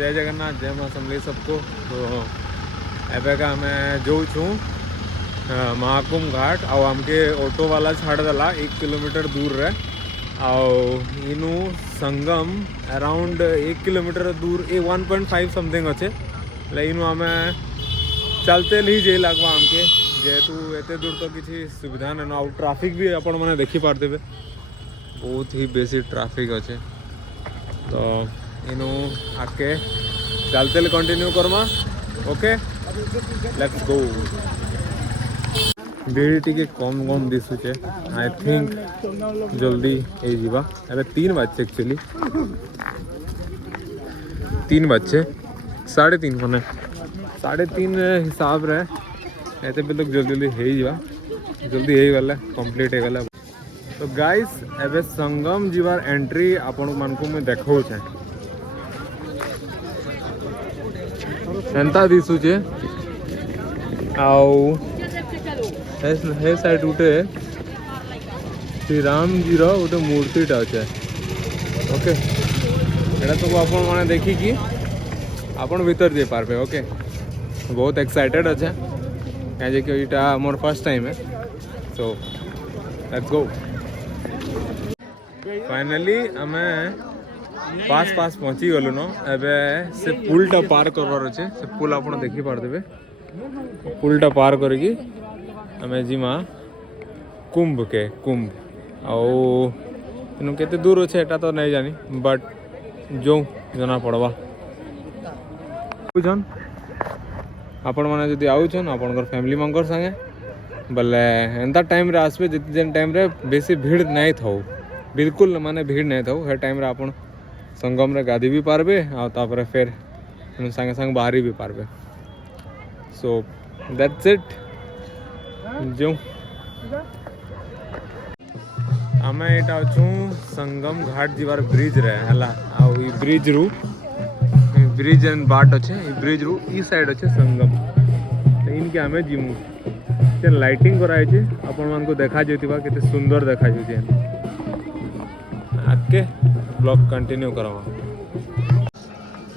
जय जगन्नाथ जय माँ समले सबको। तो एबेका मैं जो छूँ महाकुंभ घाट आउ आमके ऑटो वाला छाड़ देला 1 किलोमीटर दूर रे आउ इनू संगम अराउंड 1 किलोमीटर दूर 1.5 समथिंग अच्छे इनू आम चलते ही जे लगवा आमके जेहेतु एते दूर तो किसी सुविधा नहीं आउ ट्राफिक भी आपण मैंने देखी पारते बहुत ही बेसी ट्राफिक अच्छे। तो इनू आके चलते continue Karma. Okay let's go. भीड़ T come come दिशुचे I think जल्दी हो जीवा। अबे 3 बजे एक्चुअली 3 बजे 3:30 मैंने 3:30 हिसाब रे एते पे तक जल्दी जल्दी हो जीवा जल्दी हो गला कंप्लीट हो गला। तो गाइस एबे संगम जीवार एंट्री आपण मानकु मैं देखौ छे एंता दिशुचे आउ हे साइड उठे श्री राम जी रो गोटे मूर्तिटा अच्छे। ओके एटा सब आपण माने देखी कि आपण भीतर जे पारबे। ओके बहुत एक्साइटेड अच्छे कहीं कि इटा मोर फर्स्ट टाइम है। So let's go. फाइनली आमे पास पहुँची गलु न। एबे से पुलटा पार करवार अच्छे से पुल आप देखी पारदेवे पुलटा पार करके आमे जीमा कुंभ के कुंभ आउ केते दूर अच्छे एटा तो नहीं जानी बट जो जना पड़वा बुझन आपण मैंने जदि आउछन आपनकर फैमिली मेंबर संगे बोले एंता टाइम रे आसबे जिन टाइम रे बेसी भीड़ नहीं थाउ बिल्कुल माने भीड़ नहीं थाउ हे टाइम रे आपण संगम रे गाधी भी पारबे आ तापर फिर संगे संग बाहरी भी पारबे। So that's it. जो आमे एटा अछु संगम घाट जीवार ब्रिज रे हला आ ई ब्रिज एंड बाट अच्छे ई ब्रिज रू ई साइड अच्छे संगम तो इनके आमे जिमु ते लाइटिंग कराई छे आपण मान को देखा जेतिबा केते सुंदर देखा जेति आके ब्लॉग कंटिन्यू करवा।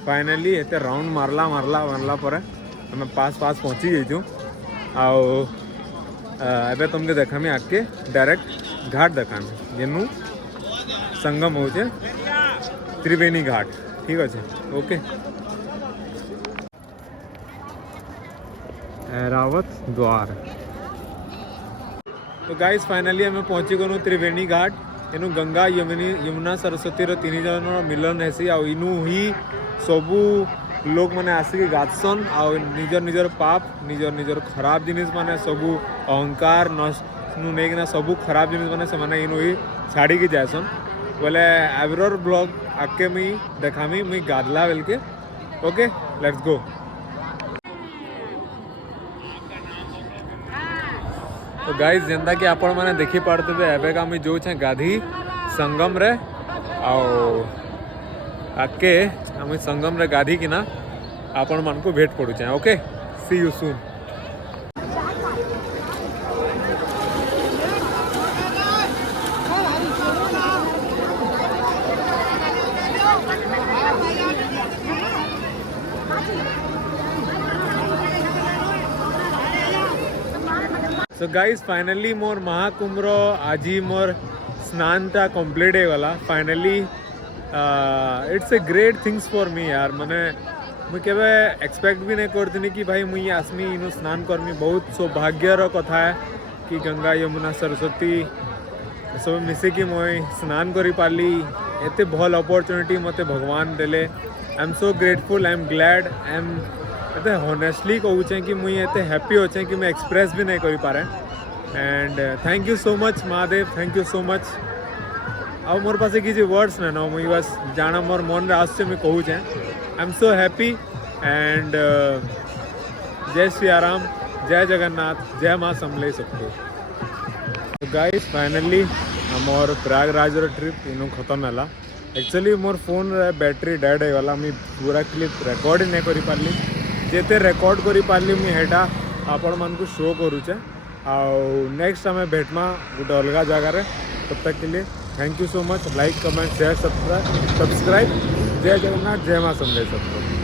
फाइनली एते राउंड मारला पर हमें पास पहुँची जाइछू आउ एबे तुमके देखामी आके डायरेक्ट घाट देखामी जेनु संगम होचे त्रिवेणी घाट। ठीक अच्छे ओके ऐरावत द्वार। तो गाइस फाइनली हमें पहुँची गनु त्रिवेणी घाट इनू गंगा यमुना सरस्वती रो 3 जन मिलन हेसी आ इनू ही सबू लोग मैंने आसिक गाधसन आ निजर निजर पाप निजर खराब जिनिस माने सबू अहंकार नू नेकिना सबू खराब जिनिस माने से माने इनू ही छाड़ी के जासन बोले एवरर ब्लॉग आके मुई देखामी मुई गाधला बेल के। Okay let's go. तो गाइस जेंदा कि आपण माने देखी पारते एबेका मुई जो छे गाधी संगम रे आउ आके हम संगम रे गाधी किना आपण मान को भेट पड़ू छे। Okay see you soon. So guys finally मोर महाकुंभ रो आज ही मोर स्नान टा कंप्लीट हो गला। Finally it's a great things for me यार माने मुझे केवे एक्सपेक्ट भी नहीं करती कि भाई मुझे आसमी इनू स्नान करमी बहुत सौभाग्यर कथा है कि गंगा यमुना सरस्वती सब मिसिकी मुई स्नान करी पारली एते भल अपॉर्चुनिटी मते भगवान देले। आई am so grateful I am glad I am एते हॉनेस्टली कहूचे कि मुई एते हैप्पी होचे कि मैं एक्सप्रेस भी नहीं करी पारे and thank you so much Mahadev thank you so much. आ मोर पास किसी वर्ड्स ना ना मुई बस जाना मोर मन रे आसचे मैं कहूचे I am so happy and जय श्री राम जय जगन्नाथ जय माँ समले सबको। तो गाइस फाइनली मोर प्रयागराज रो ट्रिप इनू खत्म है। एक्चुअली मोर फोन रे बैटरी डेड हो गला मुई पूरा क्लिप रिकॉर्ड नहीं करी पारली जेते रिकॉर्ड करी पारली मुई हेटा आपण मान को शो करूचे आउ नेक्स्ट आम भेटमा गोटे अलग जगार। तब तक के लिए thank you so much. Like comment share subscribe ଜୟ ଜଗନ୍ନାଥ ଜୟ ମା ସମଲେଶ୍ୱର।